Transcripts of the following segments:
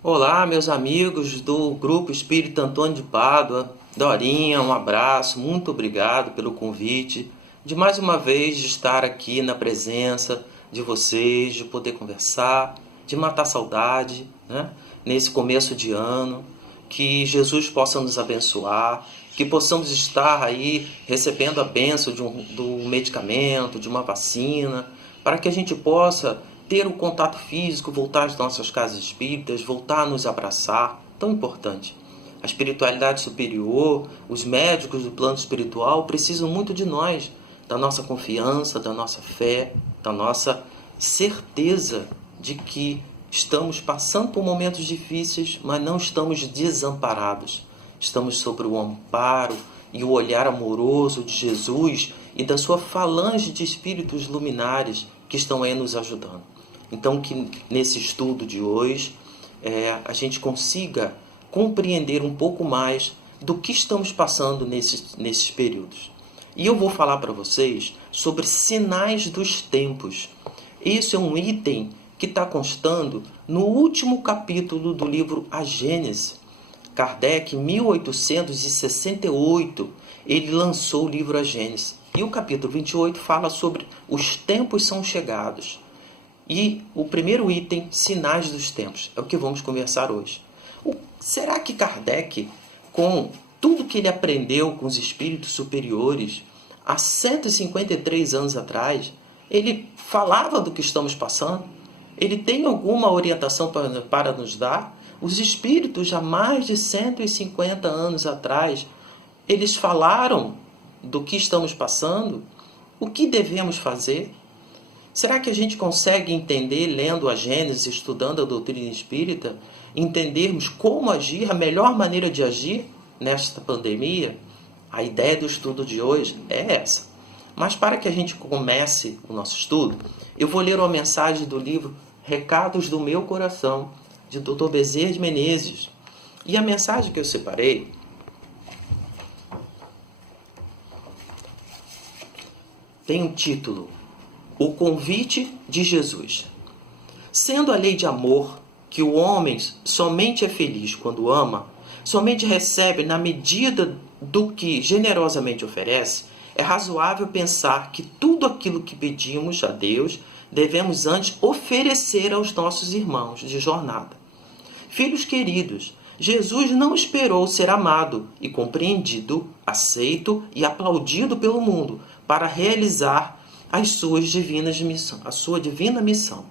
Olá, meus amigos do Grupo Espírito Antônio de Pádua. Dorinha, um abraço, muito obrigado pelo convite de mais uma vez de estar aqui na presença de vocês, de poder conversar, de matar saudade, né? Nesse começo de ano. Que Jesus possa nos abençoar, que possamos estar aí recebendo a bênção do medicamento, de uma vacina, para que a gente possa ter o contato físico, voltar às nossas casas espíritas, voltar a nos abraçar, tão importante. A espiritualidade superior, os médicos do plano espiritual precisam muito de nós, da nossa confiança, da nossa fé, da nossa certeza de que estamos passando por momentos difíceis, mas não estamos desamparados. Estamos sobre o amparo e o olhar amoroso de Jesus e da sua falange de espíritos luminares que estão aí nos ajudando. Então, que nesse estudo de hoje a gente consiga compreender um pouco mais do que estamos passando nesses períodos. E eu vou falar para vocês sobre sinais dos tempos. Esse é um item que está constando no último capítulo do livro A Gênese. Kardec, em 1868, ele lançou o livro A Gênese. E o capítulo 28 fala sobre os tempos são chegados. E o primeiro item, sinais dos tempos, é o que vamos conversar hoje. Será que Kardec, com tudo que ele aprendeu com os espíritos superiores, há 153 anos atrás, ele falava do que estamos passando? Ele tem alguma orientação para nos dar? Os espíritos, há mais de 150 anos atrás, eles falaram do que estamos passando? O que devemos fazer? Será que a gente consegue entender, lendo a Gênesis, estudando a doutrina espírita, entendermos como agir, a melhor maneira de agir nesta pandemia? A ideia do estudo de hoje é essa. Mas para que a gente comece o nosso estudo, eu vou ler uma mensagem do livro Recados do Meu Coração, de Dr. Bezerra de Menezes. E a mensagem que eu separei tem um título: O Convite de Jesus. Sendo a lei de amor que o homem somente é feliz quando ama, somente recebe na medida do que generosamente oferece, é razoável pensar que tudo aquilo que pedimos a Deus devemos antes oferecer aos nossos irmãos de jornada. Filhos queridos, Jesus não esperou ser amado e compreendido, aceito e aplaudido pelo mundo para realizar a sua divina missão.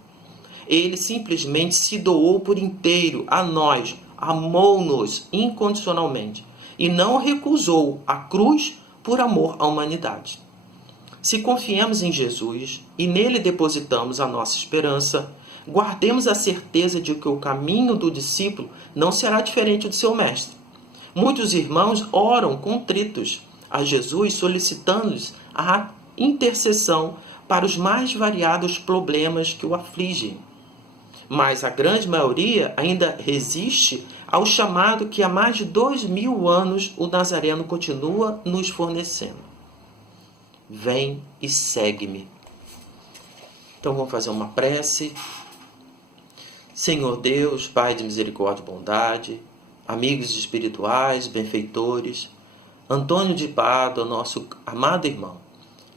Ele simplesmente se doou por inteiro a nós, amou-nos incondicionalmente e não recusou a cruz por amor à humanidade. Se confiamos em Jesus e nele depositamos a nossa esperança, guardemos a certeza de que o caminho do discípulo não será diferente do seu mestre. Muitos irmãos oram contritos a Jesus, solicitando-lhes a intercessão para os mais variados problemas que o afligem. Mas a grande maioria ainda resiste ao chamado que há mais de 2000 anos o Nazareno continua nos fornecendo. Vem e segue-me. Então vamos fazer uma prece. Senhor Deus, Pai de misericórdia e bondade, amigos espirituais, benfeitores, Antônio de Pádua, nosso amado irmão,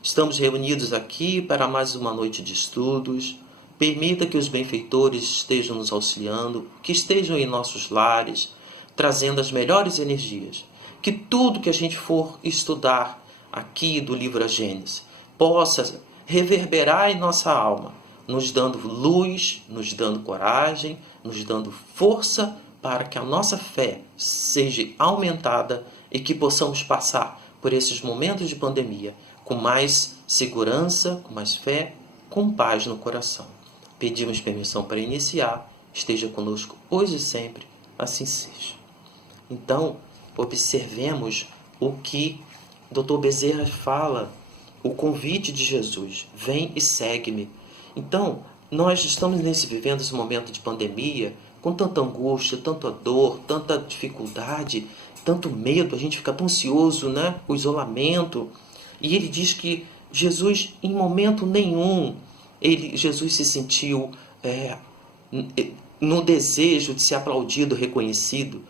estamos reunidos aqui para mais uma noite de estudos. Permita que os benfeitores estejam nos auxiliando, que estejam em nossos lares, trazendo as melhores energias. Que tudo que a gente for estudar aqui do livro A Gênese possa reverberar em nossa alma, nos dando luz, nos dando coragem, nos dando força para que a nossa fé seja aumentada e que possamos passar por esses momentos de pandemia com mais segurança, com mais fé, com paz no coração. Pedimos permissão para iniciar. Esteja conosco hoje e sempre. Assim seja. Então, observemos o que Dr. Bezerra fala, o convite de Jesus. Vem e segue-me. Então, nós estamos vivendo esse momento de pandemia com tanta angústia, tanta dor, tanta dificuldade, tanto medo, a gente fica tão ansioso, né? O isolamento. E ele diz que Jesus, em momento nenhum, Jesus se sentiu no desejo de ser aplaudido, reconhecido,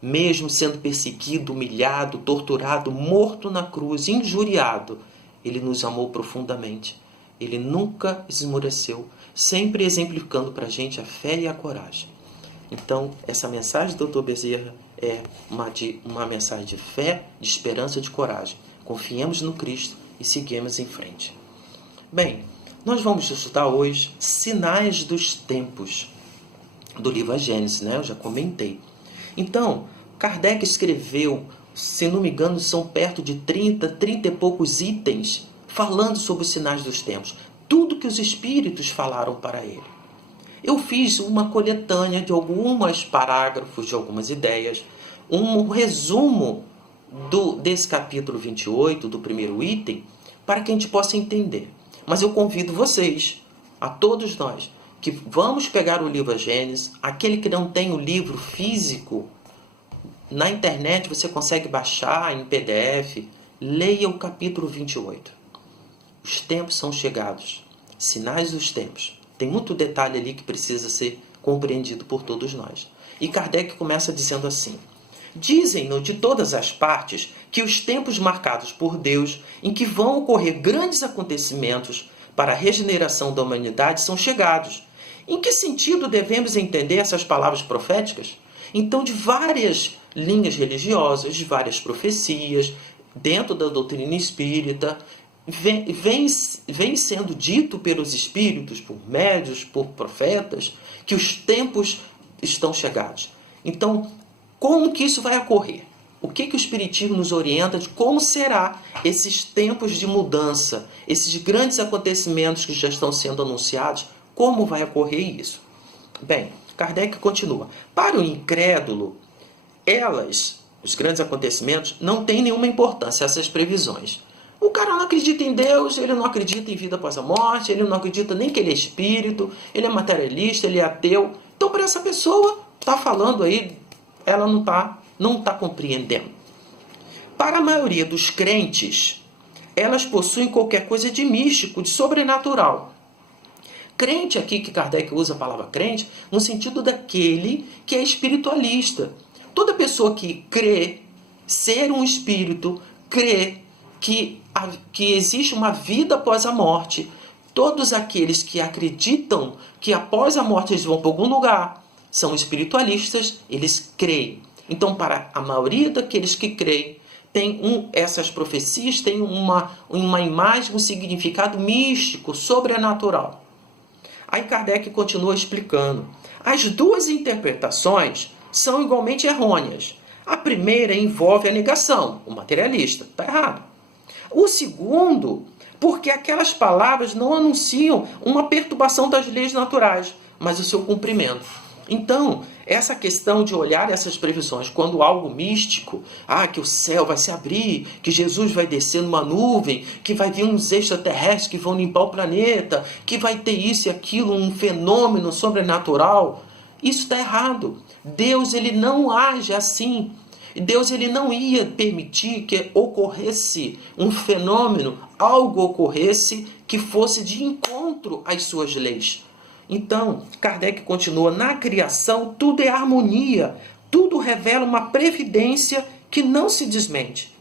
mesmo sendo perseguido, humilhado, torturado, morto na cruz, injuriado, ele nos amou profundamente. Ele nunca esmoreceu, sempre exemplificando para a gente a fé e a coragem. Então, essa mensagem do Dr. Bezerra é uma mensagem de fé, de esperança, de coragem. Confiemos no Cristo e seguimos em frente. Bem, nós vamos estudar hoje sinais dos tempos do livro A Gênesis, né? Eu já comentei. Então, Kardec escreveu, se não me engano, são perto de 30 e poucos itens falando sobre os sinais dos tempos. Tudo que os espíritos falaram para ele. Eu fiz uma coletânea de alguns parágrafos, de algumas ideias, um resumo desse capítulo 28, do primeiro item, para que a gente possa entender. Mas eu convido vocês, a todos nós, que vamos pegar o livro A Gênesis. Aquele que não tem o livro físico, na internet você consegue baixar em PDF. Leia o capítulo 28. Os tempos são chegados. Sinais dos tempos. Tem muito detalhe ali que precisa ser compreendido por todos nós. E Kardec começa dizendo assim: dizem-no de todas as partes que os tempos marcados por Deus, em que vão ocorrer grandes acontecimentos para a regeneração da humanidade, são chegados. Em que sentido devemos entender essas palavras proféticas? Então, de várias linhas religiosas, de várias profecias, dentro da doutrina espírita, vem sendo dito pelos espíritos, por médios, por profetas, que os tempos estão chegados. Então, como que isso vai ocorrer? O que o Espiritismo nos orienta de como será esses tempos de mudança, esses grandes acontecimentos que já estão sendo anunciados, como vai ocorrer isso? Bem, Kardec continua. Para o incrédulo, os grandes acontecimentos, não têm nenhuma importância, essas previsões. O cara não acredita em Deus, ele não acredita em vida após a morte, ele não acredita nem que ele é espírito, ele é materialista, ele é ateu. Então, para essa pessoa, está falando aí, ela não está compreendendo. Para a maioria dos crentes, elas possuem qualquer coisa de místico, de sobrenatural. Crente aqui, que Kardec usa a palavra crente, no sentido daquele que é espiritualista. Toda pessoa que crê ser um espírito, crê que existe uma vida após a morte, todos aqueles que acreditam que após a morte eles vão para algum lugar, são espiritualistas, eles creem. Então, para a maioria daqueles que creem, essas profecias têm uma imagem, um significado místico, sobrenatural. Aí Kardec continua explicando. As duas interpretações são igualmente errôneas. A primeira envolve a negação, o materialista, está errado. O segundo, porque aquelas palavras não anunciam uma perturbação das leis naturais, mas o seu cumprimento. Então, essa questão de olhar essas previsões quando algo místico, que o céu vai se abrir, que Jesus vai descer numa nuvem, que vai vir uns extraterrestres que vão limpar o planeta, que vai ter isso e aquilo, um fenômeno sobrenatural, isso está errado. Deus, ele não age assim. Deus, ele não ia permitir que ocorresse um fenômeno, algo ocorresse que fosse de encontro às suas leis. Então, Kardec continua, na criação tudo é harmonia, tudo revela uma previdência que não se desmente.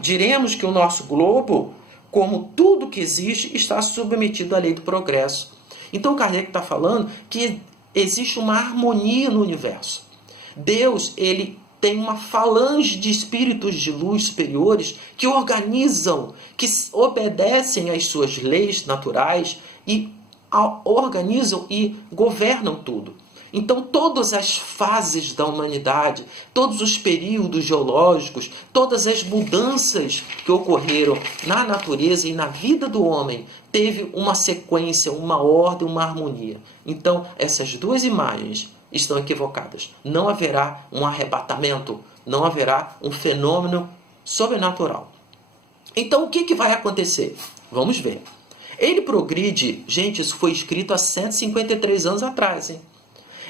Diremos que o nosso globo, como tudo que existe, está submetido à lei do progresso. Então, Kardec está falando que existe uma harmonia no universo. Deus, ele tem uma falange de espíritos de luz superiores que organizam, que obedecem às suas leis naturais e organizam e governam tudo. Então, todas as fases da humanidade, todos os períodos geológicos, todas as mudanças que ocorreram na natureza e na vida do homem, teve uma sequência, uma ordem, uma harmonia. Então, essas duas imagens estão equivocadas. Não haverá um arrebatamento, não haverá um fenômeno sobrenatural. Então, o que vai acontecer? Vamos ver. Ele progride, gente, isso foi escrito há 153 anos atrás, hein?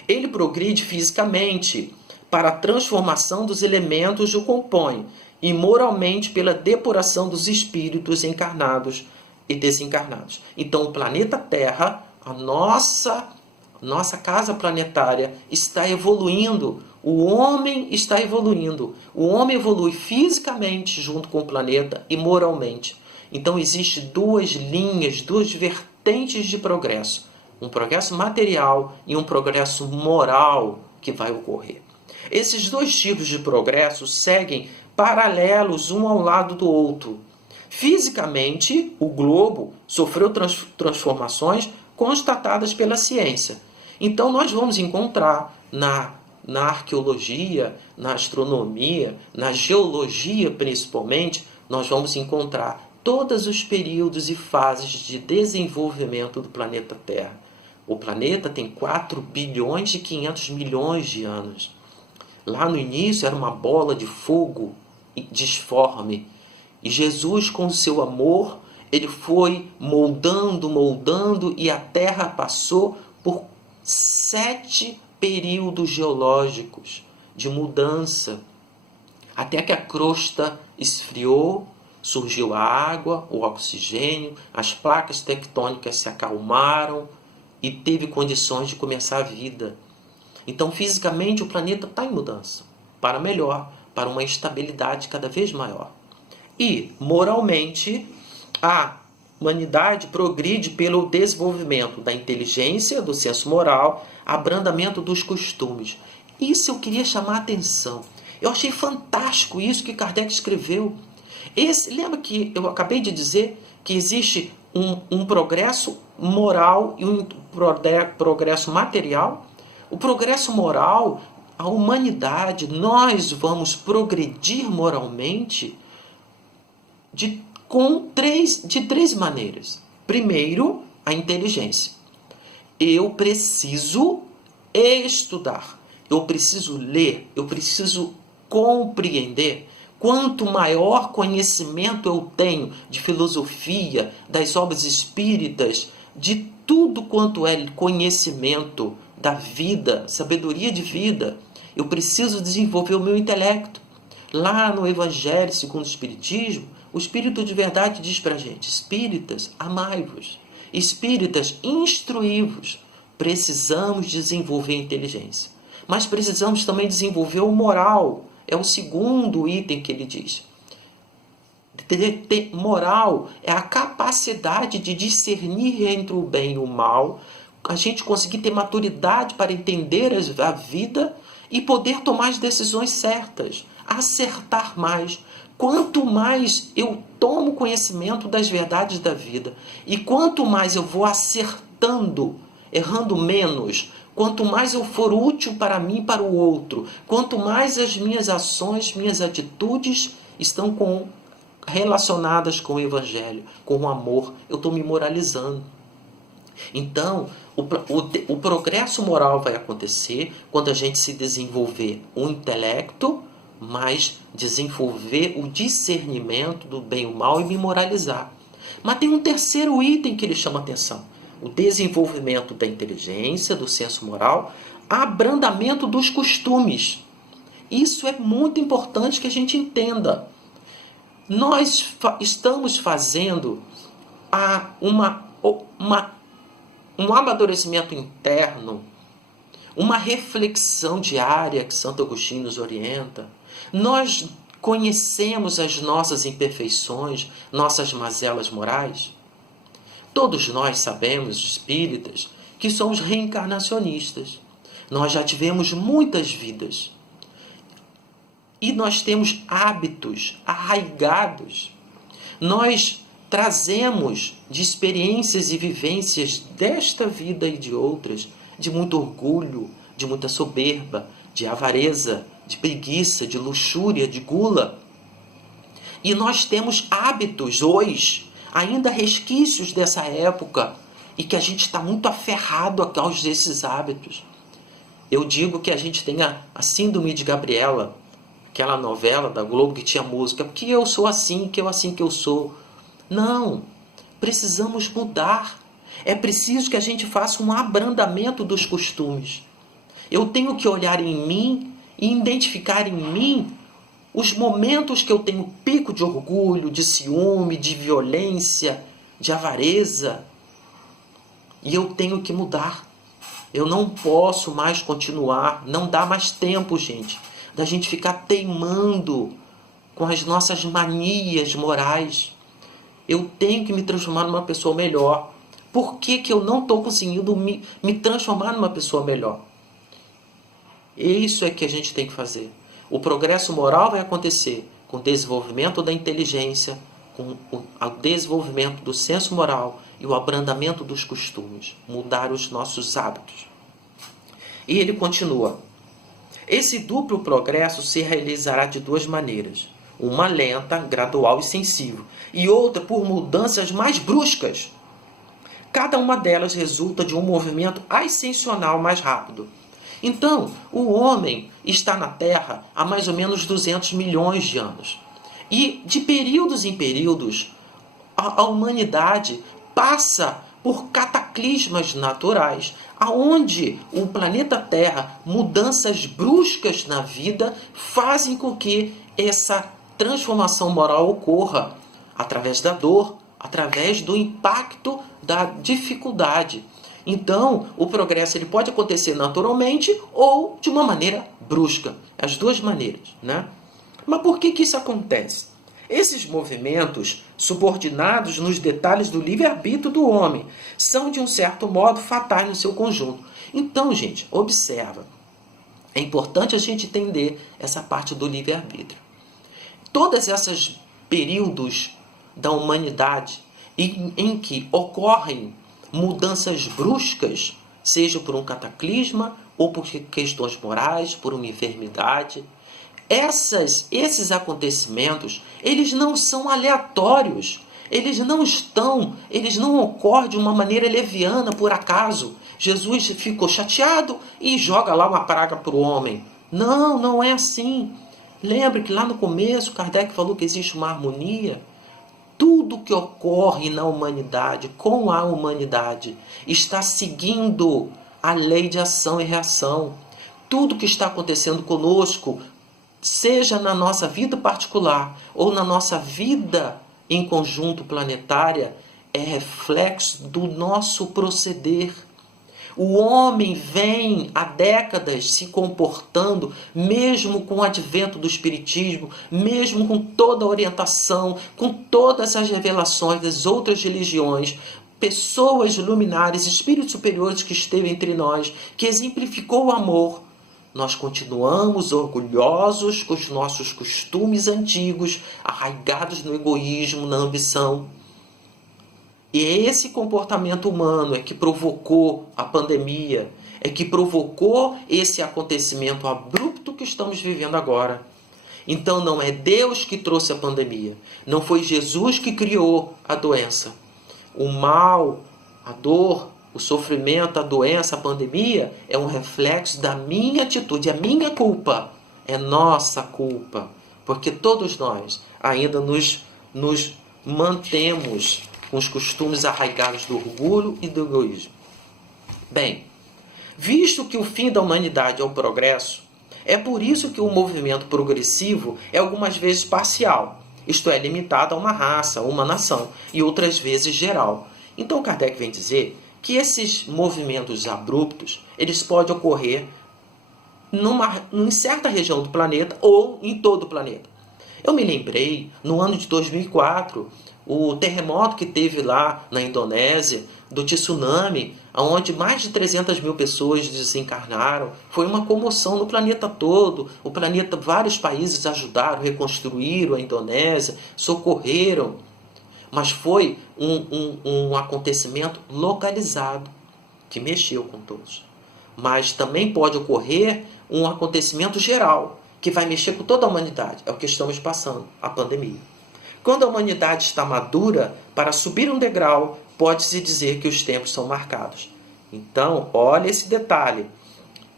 Ele progride fisicamente para a transformação dos elementos que o compõem e moralmente pela depuração dos espíritos encarnados e desencarnados. Então, o planeta Terra, nossa casa planetária está evoluindo, o homem está evoluindo. O homem evolui fisicamente junto com o planeta e moralmente. Então existem duas linhas, duas vertentes de progresso. Um progresso material e um progresso moral que vai ocorrer. Esses dois tipos de progresso seguem paralelos um ao lado do outro. Fisicamente, o globo sofreu transformações constatadas pela ciência. Então nós vamos encontrar na arqueologia, na astronomia, na geologia principalmente, nós vamos encontrar todos os períodos e fases de desenvolvimento do planeta Terra. O planeta tem 4 bilhões e 500 milhões de anos. Lá no início era uma bola de fogo disforme. E Jesus, com o seu amor, ele foi moldando, e a Terra passou por 7 períodos geológicos de mudança, até que a crosta esfriou, surgiu a água, o oxigênio, as placas tectônicas se acalmaram e teve condições de começar a vida. Então, fisicamente, o planeta está em mudança, para melhor, para uma estabilidade cada vez maior. E, moralmente, a humanidade progride pelo desenvolvimento da inteligência, do senso moral, abrandamento dos costumes. Isso eu queria chamar a atenção. Eu achei fantástico isso que Kardec escreveu. Lembra que eu acabei de dizer que existe um progresso moral e um progresso material? O progresso moral, a humanidade, nós vamos progredir moralmente de três maneiras. Primeiro, a inteligência. Eu preciso estudar, eu preciso ler, eu preciso compreender. Quanto maior conhecimento eu tenho de filosofia, das obras espíritas, de tudo quanto é conhecimento da vida, sabedoria de vida, eu preciso desenvolver o meu intelecto. Lá no Evangelho segundo o Espiritismo, o Espírito de Verdade diz para a gente: espíritas, amai-vos. Espíritas, instruí-vos. Precisamos desenvolver a inteligência. Mas precisamos também desenvolver o moral. É o segundo item que ele diz. Moral é a capacidade de discernir entre o bem e o mal, a gente conseguir ter maturidade para entender a vida e poder tomar as decisões certas, acertar mais. Quanto mais eu tomo conhecimento das verdades da vida e quanto mais eu vou acertando, errando menos, quanto mais eu for útil para mim e para o outro, quanto mais as minhas ações, minhas atitudes estão relacionadas com o Evangelho, com o amor, eu estou me moralizando. Então, o progresso moral vai acontecer quando a gente se desenvolver o intelecto, mas desenvolver o discernimento do bem e o mal e me moralizar. Mas tem um terceiro item que ele chama atenção: o desenvolvimento da inteligência, do senso moral, abrandamento dos costumes. Isso é muito importante que a gente entenda. Nós estamos fazendo um amadurecimento interno, uma reflexão diária que Santo Agostinho nos orienta. Nós conhecemos as nossas imperfeições, nossas mazelas morais. Todos nós sabemos, espíritas, que somos reencarnacionistas. Nós já tivemos muitas vidas. E nós temos hábitos arraigados. Nós trazemos de experiências e vivências desta vida e de outras, de muito orgulho, de muita soberba, de avareza, de preguiça, de luxúria, de gula. E nós temos hábitos hoje, ainda resquícios dessa época, e que a gente está muito aferrado a causa desses hábitos. Eu digo que a gente tem a síndrome de Gabriela, aquela novela da Globo que tinha música, porque eu sou assim, que eu sou. Não, precisamos mudar. É preciso que a gente faça um abrandamento dos costumes. Eu tenho que olhar em mim e identificar em mim os momentos que eu tenho pico de orgulho, de ciúme, de violência, de avareza. E eu tenho que mudar. Eu não posso mais continuar, não dá mais tempo, gente, da gente ficar teimando com as nossas manias morais. Eu tenho que me transformar numa pessoa melhor. Por que que eu não estou conseguindo me transformar numa pessoa melhor? Isso é que a gente tem que fazer. O progresso moral vai acontecer com o desenvolvimento da inteligência, com o desenvolvimento do senso moral e o abrandamento dos costumes, mudar os nossos hábitos. E ele continua: esse duplo progresso se realizará de duas maneiras, uma lenta, gradual e sensível, e outra por mudanças mais bruscas. Cada uma delas resulta de um movimento ascensional mais rápido. Então, o homem está na Terra há mais ou menos 200 milhões de anos. E de períodos em períodos, a humanidade passa por cataclismas naturais, aonde o planeta Terra, mudanças bruscas na vida, fazem com que essa transformação moral ocorra através da dor, através do impacto da dificuldade. Então, o progresso ele pode acontecer naturalmente ou de uma maneira brusca. As duas maneiras, né? Mas por que isso acontece? Esses movimentos, subordinados nos detalhes do livre-arbítrio do homem, são, de um certo modo, fatais no seu conjunto. Então, gente, observa. É importante a gente entender essa parte do livre-arbítrio. Todos esses períodos da humanidade em que ocorrem mudanças bruscas, seja por um cataclisma ou por questões morais, por uma enfermidade, esses acontecimentos, eles não são aleatórios, eles não ocorrem de uma maneira leviana por acaso. Jesus ficou chateado e joga lá uma praga para o homem. Não, não é assim. Lembre que lá no começo Kardec falou que existe uma harmonia. Tudo que ocorre na humanidade, com a humanidade, está seguindo a lei de ação e reação. Tudo que está acontecendo conosco, seja na nossa vida particular ou na nossa vida em conjunto planetária, é reflexo do nosso proceder. O homem vem há décadas se comportando, mesmo com o advento do espiritismo, mesmo com toda a orientação, com todas as revelações das outras religiões, pessoas luminares, espíritos superiores que esteve entre nós, que exemplificou o amor. Nós continuamos orgulhosos com os nossos costumes antigos, arraigados no egoísmo, na ambição. E esse comportamento humano é que provocou a pandemia, é que provocou esse acontecimento abrupto que estamos vivendo agora. Então não é Deus que trouxe a pandemia, não foi Jesus que criou a doença. O mal, a dor, o sofrimento, a doença, a pandemia é um reflexo da minha atitude, é minha culpa, é nossa culpa, porque todos nós ainda nos mantemos com os costumes arraigados do orgulho e do egoísmo. Bem, visto que o fim da humanidade é o progresso, é por isso que o movimento progressivo é algumas vezes parcial, isto é, limitado a uma raça, uma nação, e outras vezes geral. Então Kardec vem dizer que esses movimentos abruptos, eles podem ocorrer em certa região do planeta ou em todo o planeta. Eu me lembrei, no ano de 2004, o terremoto que teve lá na Indonésia, do tsunami, onde mais de 300 mil pessoas desencarnaram. Foi uma comoção no planeta todo. Vários países ajudaram, reconstruíram a Indonésia, socorreram. Mas foi um acontecimento localizado, que mexeu com todos. Mas também pode ocorrer um acontecimento geral, que vai mexer com toda a humanidade. É o que estamos passando, a pandemia. Quando a humanidade está madura para subir um degrau, pode-se dizer que os tempos são marcados. Então, olha esse detalhe.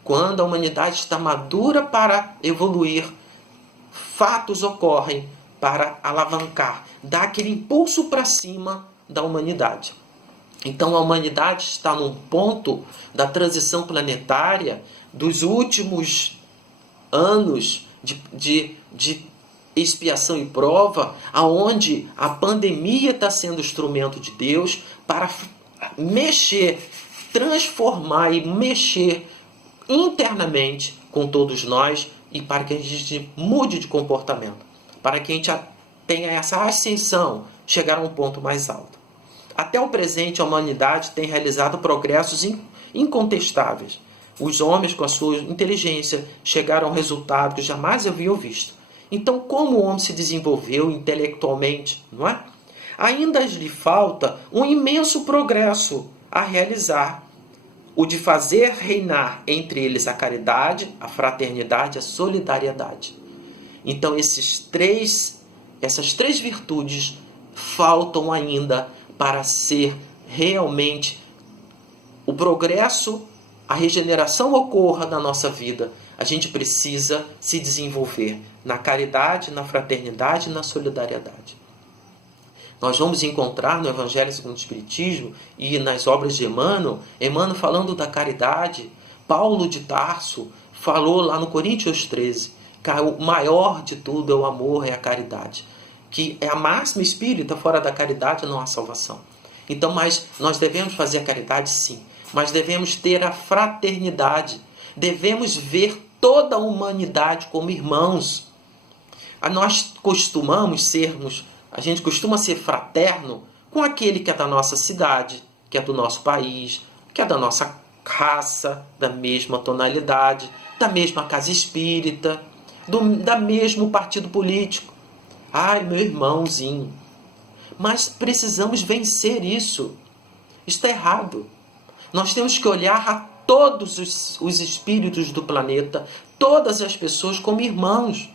Quando a humanidade está madura para evoluir, fatos ocorrem para alavancar, dar aquele impulso para cima da humanidade. Então a humanidade está num ponto da transição planetária dos últimos anos de expiação e prova, aonde a pandemia está sendo instrumento de Deus para mexer, transformar e mexer internamente com todos nós e para que a gente mude de comportamento, para que a gente tenha essa ascensão, chegar a um ponto mais alto. Até o presente, a humanidade tem realizado progressos incontestáveis. Os homens, com a sua inteligência, chegaram a um resultado que jamais haviam visto. Então, como o homem se desenvolveu intelectualmente, não é? Ainda lhe falta um imenso progresso a realizar, o de fazer reinar entre eles a caridade, a fraternidade, a solidariedade. Então, essas três virtudes faltam ainda para ser realmente o progresso, a regeneração ocorra na nossa vida. A gente precisa se desenvolver na caridade, na fraternidade e na solidariedade. Nós vamos encontrar no Evangelho segundo o Espiritismo e nas obras de Emmanuel falando da caridade. Paulo de Tarso falou lá no Coríntios 13, que o maior de tudo é o amor, é a caridade. Que é a máxima espírita, fora da caridade não há salvação. Então, mas nós devemos fazer a caridade sim, mas devemos ter a fraternidade. Devemos ver toda a humanidade como irmãos. Nós a gente costuma ser fraterno com aquele que é da nossa cidade, que é do nosso país, que é da nossa raça, da mesma tonalidade, da mesma casa espírita, da mesmo partido político. Ai, meu irmãozinho. Mas precisamos vencer isso. Está errado. Nós temos que olhar a todos os espíritos do planeta, todas as pessoas como irmãos.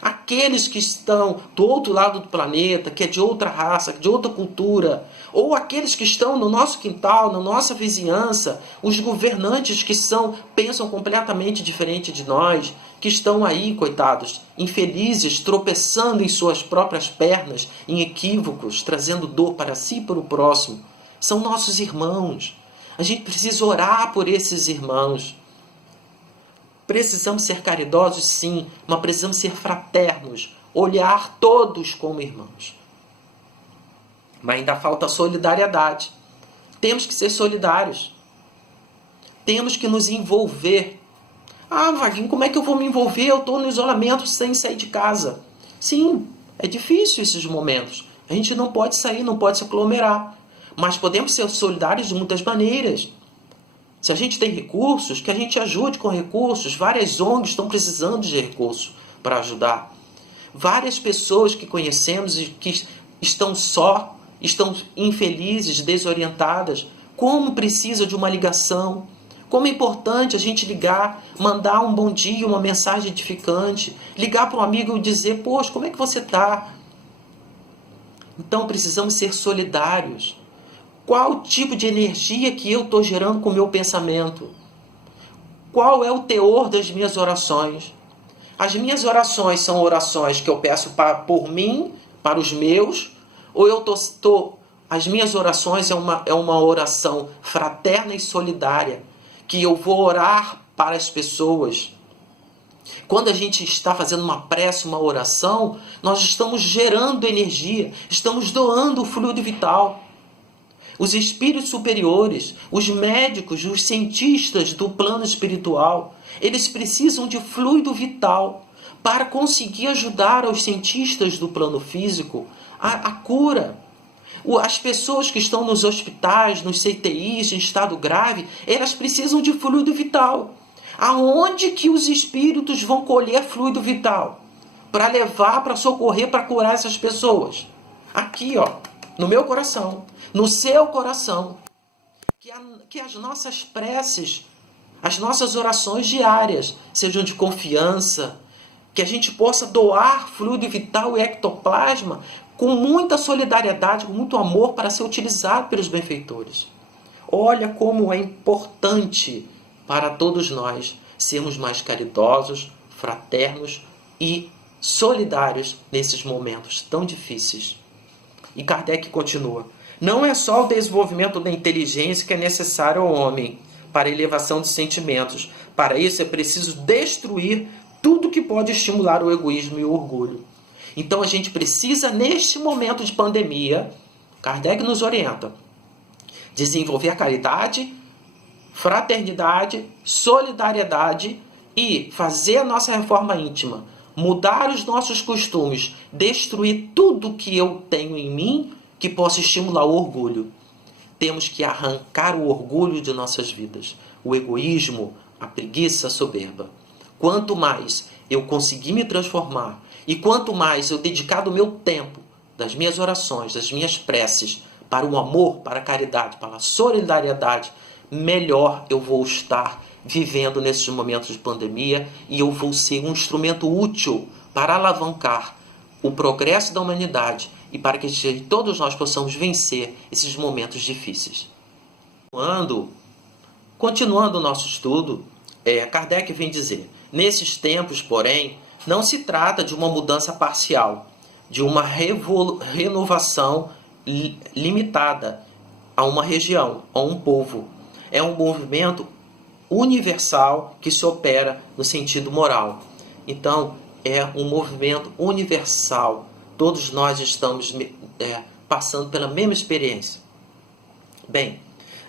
Aqueles que estão do outro lado do planeta, que é de outra raça, de outra cultura, ou aqueles que estão no nosso quintal, na nossa vizinhança, os governantes que pensam completamente diferente de nós, que estão aí, coitados, infelizes, tropeçando em suas próprias pernas, em equívocos, trazendo dor para si e para o próximo. São nossos irmãos. A gente precisa orar por esses irmãos. Precisamos ser caridosos, sim, mas precisamos ser fraternos, olhar todos como irmãos. Mas ainda falta solidariedade. Temos que ser solidários. Temos que nos envolver. Ah, Vaguinho, como é que eu vou me envolver? Eu estou no isolamento sem sair de casa. Sim, é difícil esses momentos. A gente não pode sair, não pode se aglomerar. Mas podemos ser solidários de muitas maneiras. Se a gente tem recursos, que a gente ajude com recursos. Várias ONGs estão precisando de recursos para ajudar. Várias pessoas que conhecemos e que estão estão infelizes, desorientadas. Como precisa de uma ligação. Como é importante a gente ligar, mandar um bom dia, uma mensagem edificante. Ligar para um amigo e dizer, poxa, como é que você está? Então precisamos ser solidários. Qual tipo de energia que eu estou gerando com o meu pensamento? Qual é o teor das minhas orações? As minhas orações são orações que eu peço por mim, para os meus, ou as minhas orações é uma oração fraterna e solidária, que eu vou orar para as pessoas. Quando a gente está fazendo uma prece, uma oração, nós estamos gerando energia, estamos doando o fluido vital. Os espíritos superiores, os médicos, os cientistas do plano espiritual, eles precisam de fluido vital para conseguir ajudar os cientistas do plano físico a cura. As pessoas que estão nos hospitais, nos CTIs, em estado grave, elas precisam de fluido vital. Aonde que os espíritos vão colher fluido vital? Para levar, para socorrer, para curar essas pessoas? Aqui, ó, no meu coração, no seu coração. Que as nossas preces, as nossas orações diárias sejam de confiança, que a gente possa doar fluido vital e ectoplasma com muita solidariedade, com muito amor para ser utilizado pelos benfeitores. Olha como é importante para todos nós sermos mais caridosos, fraternos e solidários nesses momentos tão difíceis. E Kardec continua. Não é só o desenvolvimento da inteligência que é necessário ao homem para a elevação de sentimentos. Para isso é preciso destruir tudo que pode estimular o egoísmo e o orgulho. Então a gente precisa, neste momento de pandemia, Kardec nos orienta, desenvolver a caridade, fraternidade, solidariedade e fazer a nossa reforma íntima, mudar os nossos costumes, destruir tudo que eu tenho em mim que possa estimular o orgulho. Temos que arrancar o orgulho de nossas vidas, o egoísmo, a preguiça, a soberba. Quanto mais eu conseguir me transformar e quanto mais eu dedicar do meu tempo, das minhas orações, das minhas preces, para o amor, para a caridade, para a solidariedade, melhor eu vou estar vivendo nesses momentos de pandemia e eu vou ser um instrumento útil para alavancar o progresso da humanidade e para que todos nós possamos vencer esses momentos difíceis. Continuando o nosso estudo, Kardec vem dizer: nesses tempos, porém, não se trata de uma mudança parcial, de uma renovação limitada a uma região, a um povo. É um movimento universal que se opera no sentido moral. Então, é um movimento universal. Todos nós estamos passando pela mesma experiência. Bem,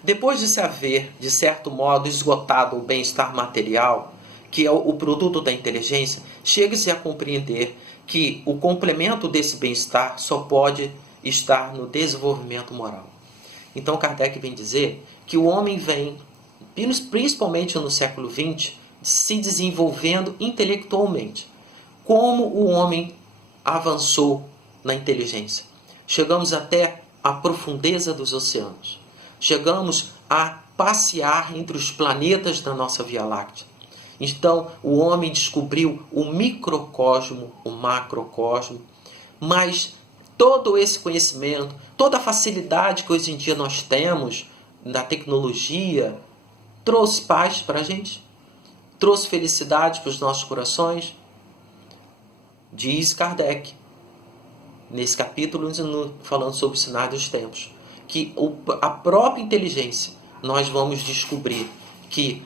depois de se haver, de certo modo, esgotado o bem-estar material, que é o produto da inteligência, chega-se a compreender que o complemento desse bem-estar só pode estar no desenvolvimento moral. Então Kardec vem dizer que o homem vem, principalmente no século XX, se desenvolvendo intelectualmente. Como o homem avançou na inteligência. Chegamos até a profundeza dos oceanos. Chegamos a passear entre os planetas da nossa Via Láctea. Então, o homem descobriu o microcosmo, o macrocosmo, mas todo esse conhecimento, toda a facilidade que hoje em dia nós temos da tecnologia, trouxe paz para a gente? Trouxe felicidade para os nossos corações? Diz Kardec, nesse capítulo, falando sobre os sinais dos tempos, que a própria inteligência, nós vamos descobrir que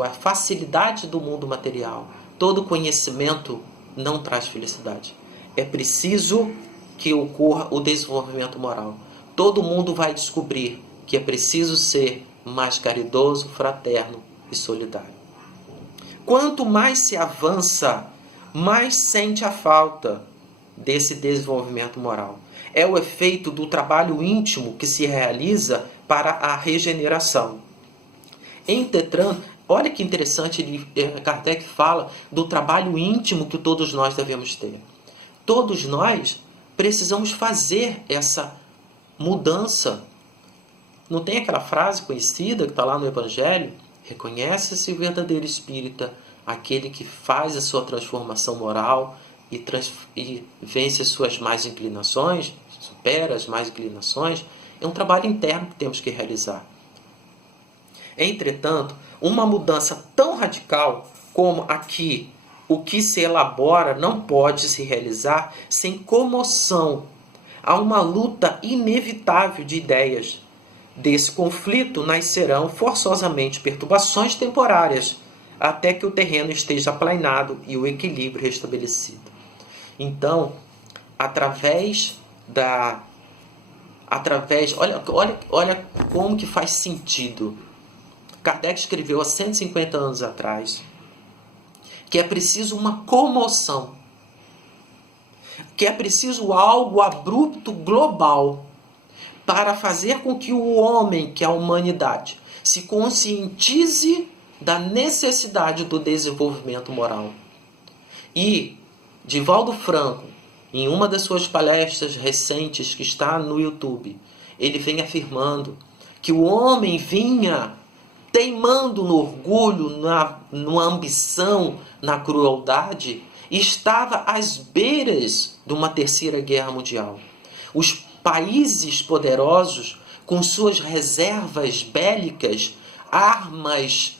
a facilidade do mundo material, todo conhecimento não traz felicidade. É preciso que ocorra o desenvolvimento moral. Todo mundo vai descobrir que é preciso ser mais caridoso, fraterno e solidário. Quanto mais se avança, mais sente a falta desse desenvolvimento moral. É o efeito do trabalho íntimo que se realiza para a regeneração. Entretanto, olha que interessante, Kardec fala do trabalho íntimo que todos nós devemos ter. Todos nós precisamos fazer essa mudança. Não tem aquela frase conhecida que está lá no Evangelho? Reconhece-se o verdadeiro espírita, aquele que faz a sua transformação moral e vence as suas más inclinações, supera as más inclinações. É um trabalho interno que temos que realizar. Entretanto, uma mudança tão radical como aqui, o que se elabora não pode se realizar sem comoção. Há uma luta inevitável de ideias. Desse conflito nascerão forçosamente perturbações temporárias, até que o terreno esteja aplanado e o equilíbrio restabelecido. Então, olha como que faz sentido. Kardec escreveu há 150 anos atrás que é preciso uma comoção, que é preciso algo abrupto, global, para fazer com que o homem, que é a humanidade, se conscientize da necessidade do desenvolvimento moral. E Divaldo Franco, em uma das suas palestras recentes que está no YouTube, ele vem afirmando que o homem vinha teimando no orgulho, na ambição, na crueldade, e estava às beiras de uma terceira guerra mundial. Os países poderosos, com suas reservas bélicas, armas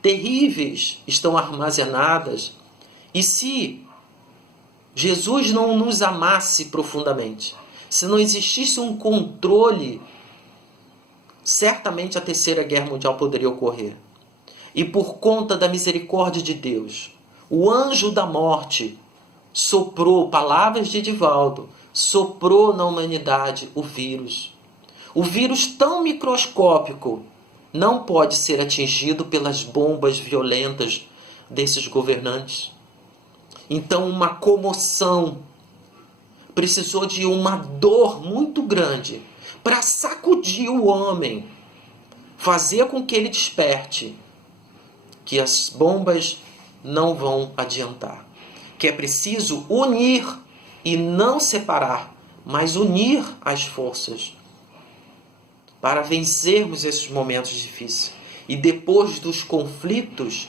terríveis estão armazenadas. E se Jesus não nos amasse profundamente, se não existisse um controle, certamente a terceira guerra mundial poderia ocorrer. E por conta da misericórdia de Deus, o anjo da morte soprou, palavras de Divaldo, soprou na humanidade o vírus. O vírus tão microscópico não pode ser atingido pelas bombas violentas desses governantes. Então, uma comoção precisou de uma dor muito grande para sacudir o homem, fazer com que ele desperte que as bombas não vão adiantar, que é preciso unir e não separar, mas unir as forças para vencermos esses momentos difíceis. E depois dos conflitos,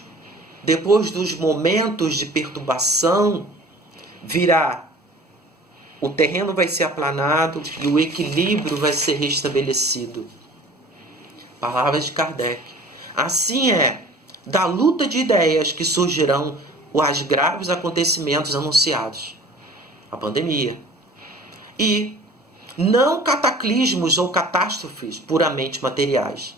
depois dos momentos de perturbação, virá, o terreno vai ser aplanado e o equilíbrio vai ser restabelecido. Palavras de Kardec. Assim é da luta de ideias que surgirão os graves acontecimentos anunciados. A pandemia. E não cataclismos ou catástrofes puramente materiais.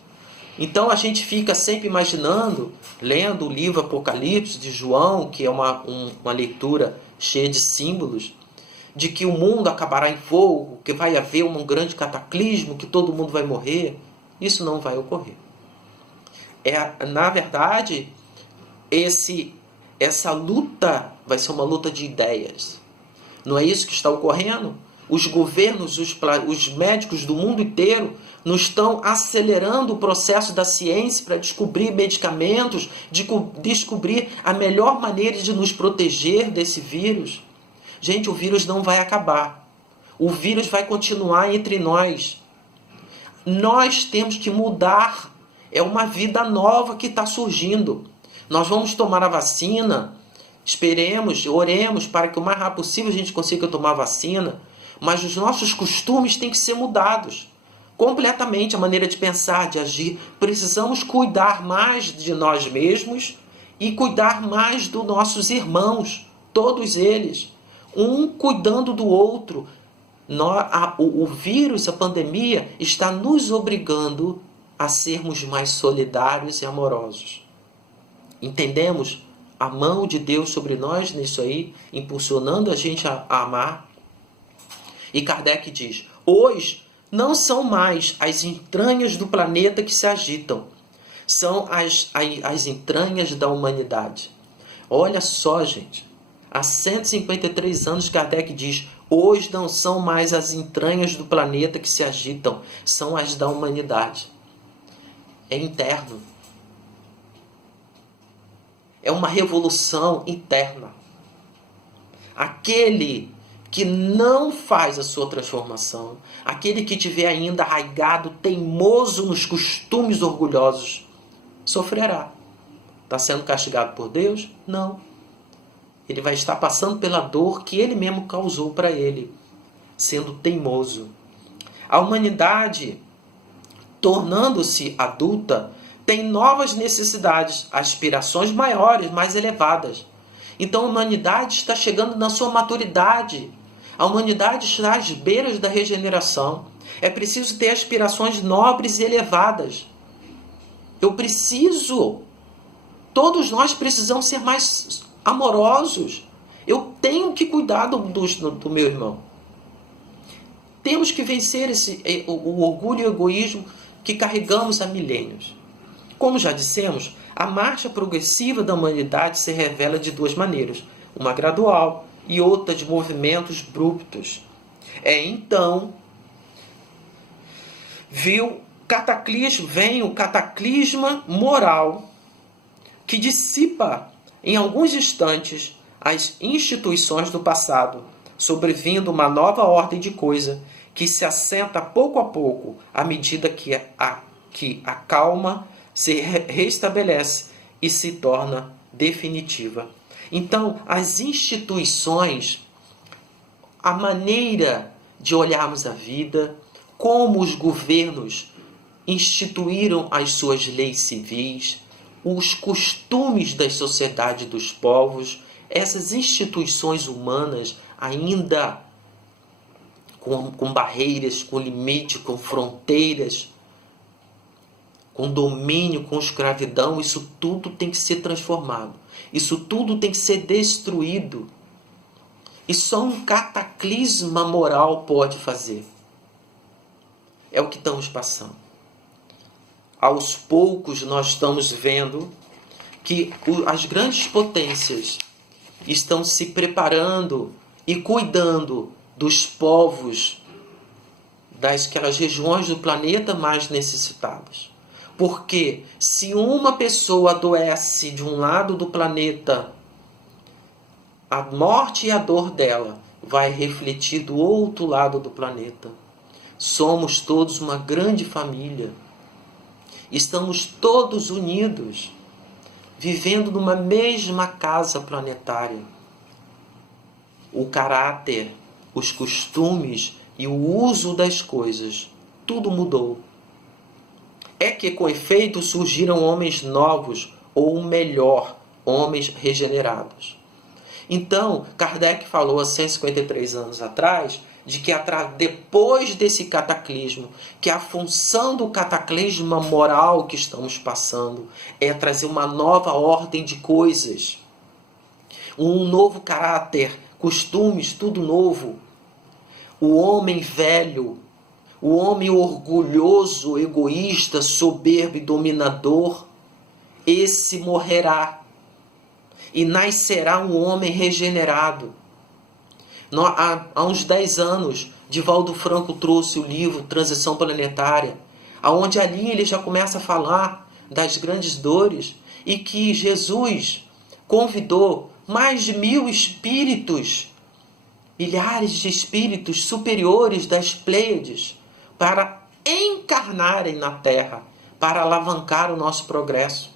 Então a gente fica sempre imaginando, lendo o livro Apocalipse de João, que é uma leitura cheia de símbolos, de que o mundo acabará em fogo, que vai haver um grande cataclismo, que todo mundo vai morrer. Isso não vai ocorrer. Na verdade, essa luta vai ser uma luta de ideias. Não é isso que está ocorrendo? Os governos, os médicos do mundo inteiro não estão acelerando o processo da ciência para descobrir medicamentos, descobrir a melhor maneira de nos proteger desse vírus. Gente, o vírus não vai acabar. O vírus vai continuar entre nós. Nós temos que mudar. É uma vida nova que está surgindo. Nós vamos tomar a vacina. Esperemos, oremos para que o mais rápido possível a gente consiga tomar a vacina. Mas os nossos costumes têm que ser mudados. Completamente a maneira de pensar, de agir. Precisamos cuidar mais de nós mesmos e cuidar mais dos nossos irmãos. Todos eles. Um cuidando do outro. O vírus, a pandemia, está nos obrigando a sermos mais solidários e amorosos. Entendemos a mão de Deus sobre nós nisso aí, impulsionando a gente a amar? E Kardec diz, hoje não são mais as entranhas do planeta que se agitam, são as entranhas da humanidade. Olha só, gente, há 153 anos Kardec diz, hoje não são mais as entranhas do planeta que se agitam, são as da humanidade. É interno. É uma revolução interna. Aquele que não faz a sua transformação, aquele que tiver ainda arraigado, teimoso nos costumes orgulhosos, sofrerá. Está sendo castigado por Deus? Não. Ele vai estar passando pela dor que ele mesmo causou para ele, sendo teimoso. A humanidade, tornando-se adulta, tem novas necessidades, aspirações maiores, mais elevadas. Então a humanidade está chegando na sua maturidade. A humanidade está às beiras da regeneração. É preciso ter aspirações nobres e elevadas. Todos nós precisamos ser mais amorosos. Eu tenho que cuidar do meu irmão. Temos que vencer o orgulho e o egoísmo que carregamos há milênios. Como já dissemos, a marcha progressiva da humanidade se revela de duas maneiras. Uma gradual e outra de movimentos abruptos. Então, vem o cataclisma moral que dissipa em alguns instantes as instituições do passado, sobrevindo uma nova ordem de coisa que se assenta pouco a pouco à medida que a calma se restabelece e se torna definitiva. Então, as instituições, a maneira de olharmos a vida, como os governos instituíram as suas leis civis, os costumes das sociedades dos povos, essas instituições humanas ainda com barreiras, com limite, com fronteiras, com domínio, com escravidão, isso tudo tem que ser transformado. Isso tudo tem que ser destruído. E só um cataclisma moral pode fazer. é o que estamos passando. Aos poucos nós estamos vendo que as grandes potências estão se preparando e cuidando dos povos daquelas regiões do planeta mais necessitadas. Porque se uma pessoa adoece de um lado do planeta, a morte e a dor dela vai refletir do outro lado do planeta. Somos todos uma grande família. Estamos todos unidos, vivendo numa mesma casa planetária. O caráter, os costumes e o uso das coisas, tudo mudou. É que com efeito surgiram homens novos, ou melhor, homens regenerados. Então, Kardec falou há 153 anos atrás, de que depois desse cataclismo, que a função do cataclisma moral que estamos passando é trazer uma nova ordem de coisas, um novo caráter, costumes, tudo novo. O homem velho, o homem orgulhoso, egoísta, soberbo e dominador, esse morrerá e nascerá um homem regenerado. Há uns 10 anos, Divaldo Franco trouxe o livro Transição Planetária, onde ali ele já começa a falar das grandes dores e que Jesus convidou mais de 1000 espíritos, milhares de espíritos superiores das Pleiades, para encarnarem na Terra, para alavancar o nosso progresso.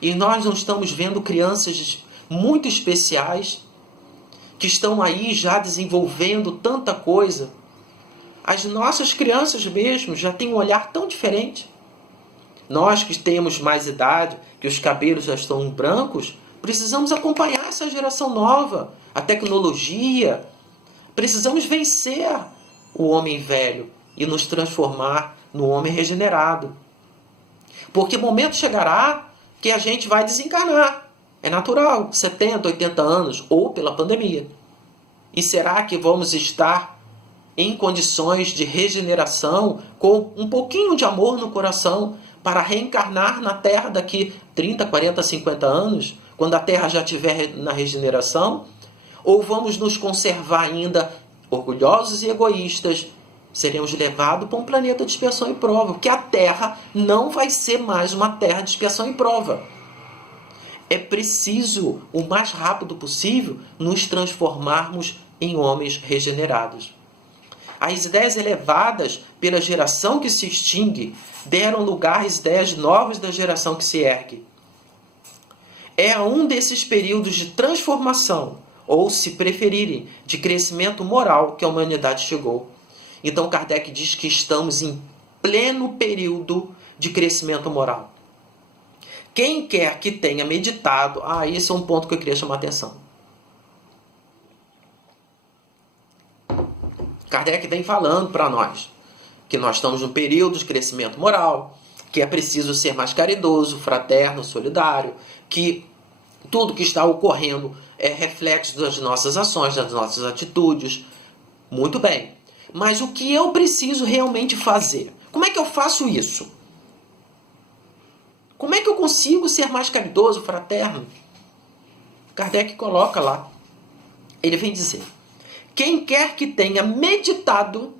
E nós não estamos vendo crianças muito especiais que estão aí já desenvolvendo tanta coisa. As nossas crianças mesmo já têm um olhar tão diferente. Nós que temos mais idade, que os cabelos já estão brancos, precisamos acompanhar essa geração nova, a tecnologia. Precisamos vencer o homem velho e nos transformar no homem regenerado. Porque o momento chegará que a gente vai desencarnar. É natural, 70, 80 anos, ou pela pandemia. E será que vamos estar em condições de regeneração, com um pouquinho de amor no coração, para reencarnar na Terra daqui 30, 40, 50 anos, quando a Terra já estiver na regeneração? Ou vamos nos conservar ainda orgulhosos e egoístas? Seremos levados para um planeta de expiação e prova, porque a Terra não vai ser mais uma terra de expiação e prova. É preciso, o mais rápido possível, nos transformarmos em homens regenerados. As ideias elevadas pela geração que se extingue deram lugar às ideias novas da geração que se ergue. É um desses períodos de transformação, ou, se preferirem, de crescimento moral que a humanidade chegou. Então Kardec diz que estamos em pleno período de crescimento moral. Quem quer que tenha meditado... esse é um ponto que eu queria chamar a atenção. Kardec vem falando para nós que nós estamos num período de crescimento moral, que é preciso ser mais caridoso, fraterno, solidário, que tudo que está ocorrendo é reflexo das nossas ações, das nossas atitudes. Muito bem. Mas o que eu preciso realmente fazer? Como é que eu faço isso? Como é que eu consigo ser mais caridoso, fraterno? Kardec coloca lá. Ele vem dizer: quem quer que tenha meditado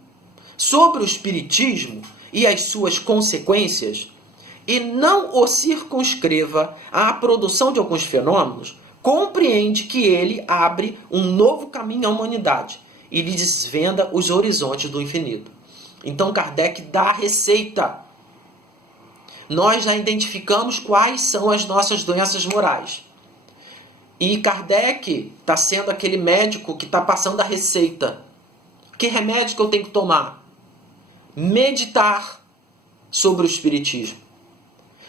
sobre o Espiritismo e as suas consequências, e não o circunscreva à produção de alguns fenômenos, compreende que ele abre um novo caminho à humanidade e lhe desvenda os horizontes do infinito. Então Kardec dá a receita. Nós já identificamos quais são as nossas doenças morais. E Kardec está sendo aquele médico que está passando a receita. Que remédio que eu tenho que tomar? Meditar sobre o Espiritismo.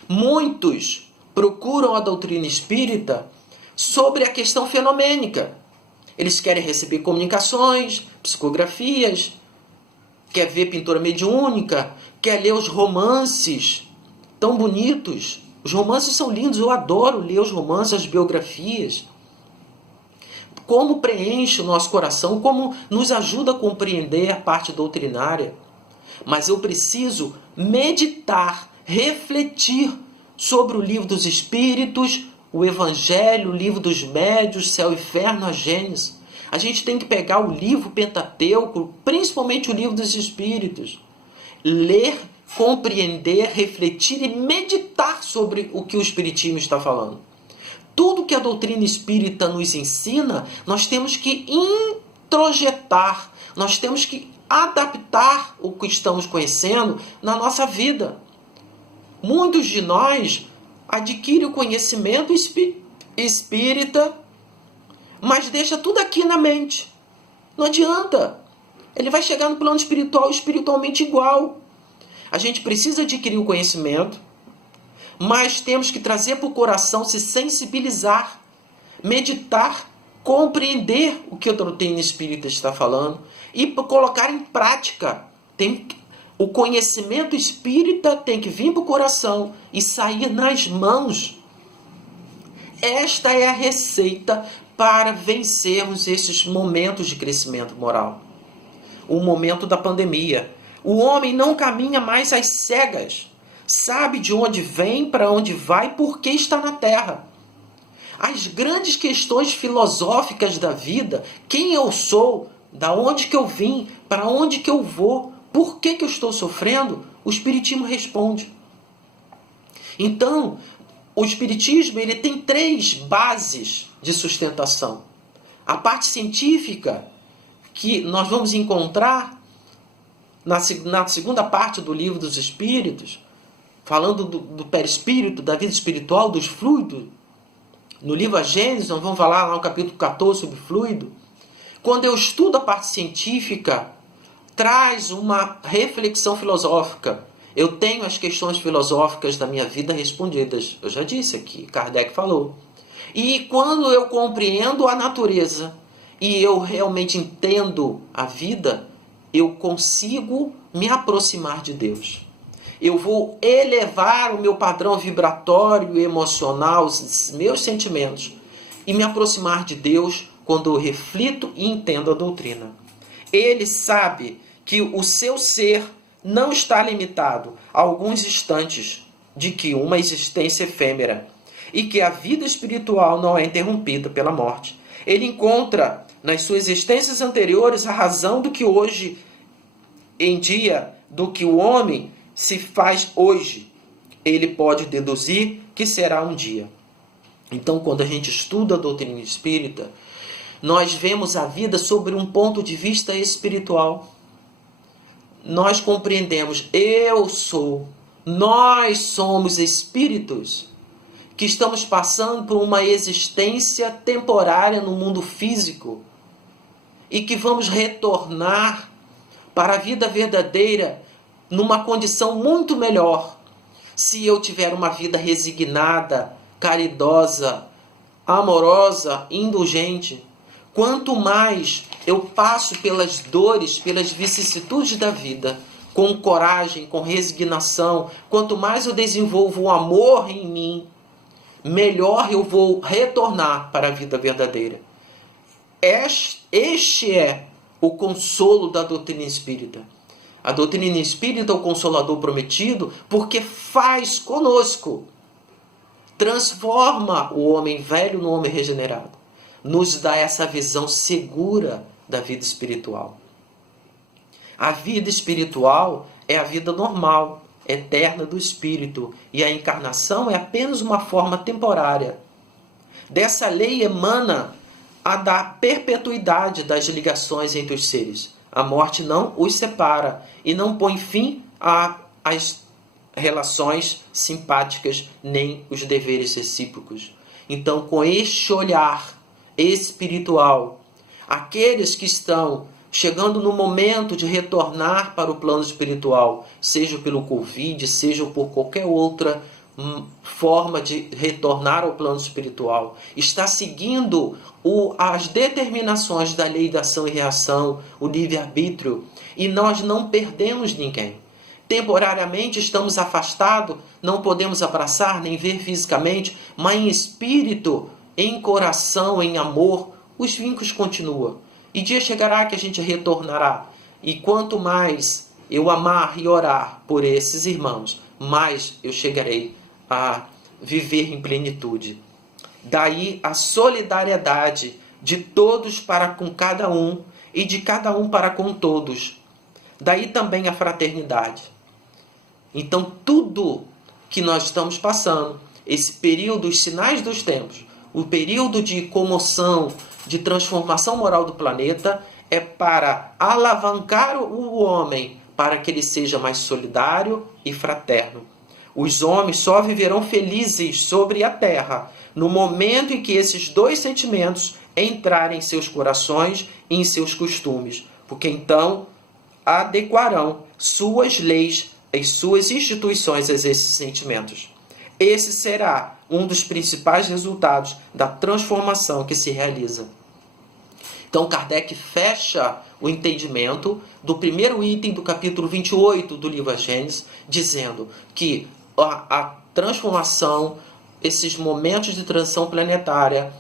Muitos procuram a doutrina espírita sobre a questão fenomênica. Eles querem receber comunicações, psicografias, quer ver pintura mediúnica, quer ler os romances tão bonitos. Os romances são lindos, eu adoro ler os romances, as biografias. Como preenche o nosso coração, como nos ajuda a compreender a parte doutrinária. mas eu preciso meditar, refletir sobre o livro dos Espíritos, o Evangelho, o livro dos Médios, Céu e Inferno, a Gênesis. A gente tem que pegar o livro Pentateuco, principalmente o livro dos Espíritos, ler, compreender, refletir e meditar sobre o que o Espiritismo está falando. Tudo que a doutrina espírita nos ensina, nós temos que introjetar, nós temos que adaptar o que estamos conhecendo na nossa vida. Muitos de nós adquirem o conhecimento espírita, mas deixa tudo aqui na mente. Não adianta. Ele vai chegar no plano espiritual espiritualmente igual. A gente precisa adquirir o conhecimento, mas temos que trazer para o coração, se sensibilizar, meditar, compreender o que a doutrina espírita está falando e colocar em prática. O conhecimento espírita tem que vir para o coração e sair nas mãos. Esta é a receita para vencermos esses momentos de crescimento moral. O momento da pandemia. O homem não caminha mais às cegas. Sabe de onde vem, para onde vai, por que está na Terra. As grandes questões filosóficas da vida, quem eu sou, da onde que eu vim, para onde que eu vou, por que eu estou sofrendo, o Espiritismo responde. Então, o Espiritismo ele tem 3 bases de sustentação. A parte científica, que nós vamos encontrar na segunda parte do Livro dos Espíritos, falando do perispírito, da vida espiritual, dos fluidos. No livro A Gênesis, nós vamos falar lá no capítulo 14 sobre fluido. Quando eu estudo a parte científica, traz uma reflexão filosófica. Eu tenho as questões filosóficas da minha vida respondidas. Eu já disse aqui, Kardec falou. E quando eu compreendo a natureza e eu realmente entendo a vida, eu consigo me aproximar de Deus. Eu vou elevar o meu padrão vibratório, emocional, os meus sentimentos e me aproximar de Deus quando eu reflito e entendo a doutrina. Ele sabe que o seu ser não está limitado a alguns instantes de que uma existência efêmera e que a vida espiritual não é interrompida pela morte. Ele encontra nas suas existências anteriores a razão do que hoje em dia, do que o homem se faz hoje, ele pode deduzir que será um dia. Então, quando a gente estuda a doutrina espírita, nós vemos a vida sobre um ponto de vista espiritual. Nós compreendemos, nós somos espíritos que estamos passando por uma existência temporária no mundo físico e que vamos retornar para a vida verdadeira numa condição muito melhor, se eu tiver uma vida resignada, caridosa, amorosa, indulgente. Quanto mais eu passo pelas dores, pelas vicissitudes da vida, com coragem, com resignação, quanto mais eu desenvolvo o amor em mim, melhor eu vou retornar para a vida verdadeira. Este é o consolo da doutrina espírita. A doutrina espírita é o consolador prometido porque faz conosco, transforma o homem velho no homem regenerado, nos dá essa visão segura da vida espiritual. A vida espiritual é a vida normal, eterna do espírito, e a encarnação é apenas uma forma temporária. Dessa lei emana a da perpetuidade das ligações entre os seres. A morte não os separa e não põe fim às relações simpáticas nem os deveres recíprocos. Então, com este olhar espiritual, aqueles que estão chegando no momento de retornar para o plano espiritual, seja pelo Covid, seja por qualquer outra forma de retornar ao plano espiritual, está seguindo as determinações da lei da ação e reação, o livre-arbítrio, e nós não perdemos ninguém. Temporariamente estamos afastados, não podemos abraçar nem ver fisicamente, mas em espírito, em coração, em amor, os vínculos continuam. E dia chegará que a gente retornará. E quanto mais eu amar e orar por esses irmãos, mais eu chegarei a viver em plenitude. Daí a solidariedade de todos para com cada um e de cada um para com todos. Daí também a fraternidade. Então tudo que nós estamos passando, esse período, os sinais dos tempos, o período de comoção, de transformação moral do planeta, é para alavancar o homem para que ele seja mais solidário e fraterno. Os homens só viverão felizes sobre a terra no momento em que esses dois sentimentos entrarem em seus corações e em seus costumes, porque então adequarão suas leis e suas instituições a esses sentimentos. Esse será um dos principais resultados da transformação que se realiza. Então Kardec fecha o entendimento do primeiro item do capítulo 28 do livro A Gênese, dizendo que a transformação, esses momentos de transição planetária,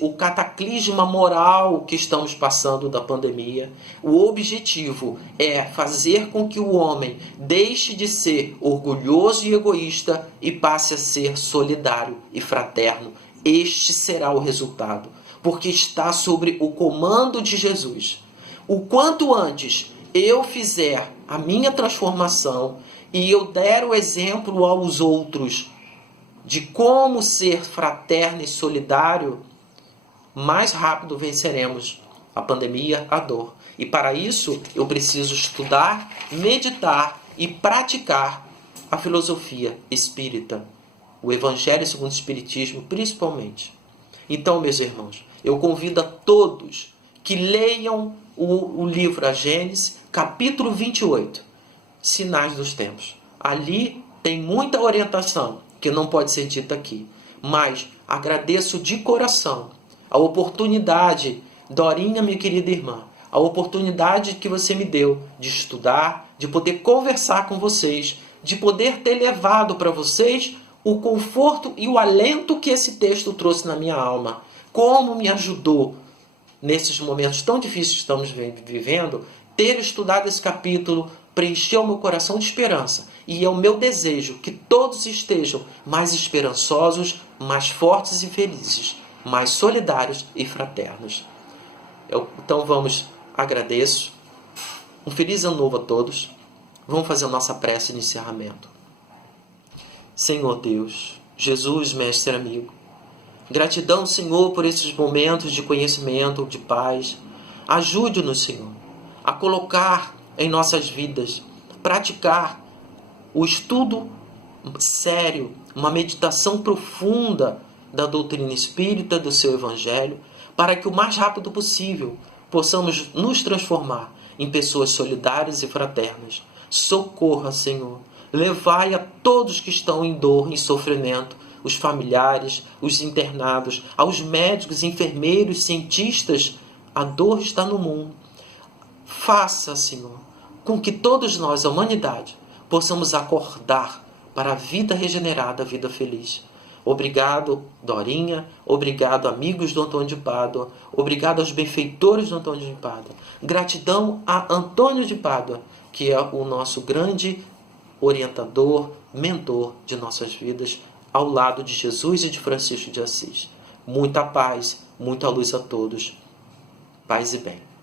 o cataclisma moral que estamos passando da pandemia, o objetivo é fazer com que o homem deixe de ser orgulhoso e egoísta e passe a ser solidário e fraterno. Este será o resultado, porque está sobre o comando de Jesus. O quanto antes eu fizer a minha transformação e eu der o exemplo aos outros de como ser fraterno e solidário, mais rápido venceremos a pandemia, a dor. E para isso eu preciso estudar, meditar e praticar a filosofia espírita, o Evangelho segundo o Espiritismo principalmente. Então, meus irmãos, eu convido a todos que leiam o livro A Gênese, capítulo 28, Sinais dos Tempos. Ali tem muita orientação que não pode ser dita aqui, mas agradeço de coração a oportunidade, Dorinha, minha querida irmã, a oportunidade que você me deu de estudar, de poder conversar com vocês, de poder ter levado para vocês o conforto e o alento que esse texto trouxe na minha alma. Como me ajudou nesses momentos tão difíceis que estamos vivendo, ter estudado esse capítulo preencheu meu coração de esperança. E é o meu desejo que todos estejam mais esperançosos, mais fortes e felizes, mais solidários e fraternos. Então agradeço. Um feliz ano novo a todos. Vamos fazer a nossa prece de encerramento. Senhor Deus, Jesus, mestre amigo, gratidão, Senhor, por esses momentos de conhecimento, de paz. Ajude-nos, Senhor, a colocar em nossas vidas, praticar o estudo sério, uma meditação profunda da doutrina espírita, do seu Evangelho, para que o mais rápido possível possamos nos transformar em pessoas solidárias e fraternas. Socorra, Senhor. Levai a todos que estão em dor, em sofrimento, os familiares, os internados, aos médicos, enfermeiros, cientistas. A dor está no mundo. Faça, Senhor, com que todos nós, a humanidade, possamos acordar para a vida regenerada, a vida feliz. Obrigado, Dorinha. Obrigado, amigos do Antônio de Pádua. Obrigado aos benfeitores do Antônio de Pádua. Gratidão a Antônio de Pádua, que é o nosso grande orientador, mentor de nossas vidas, ao lado de Jesus e de Francisco de Assis. Muita paz, muita luz a todos. Paz e bem.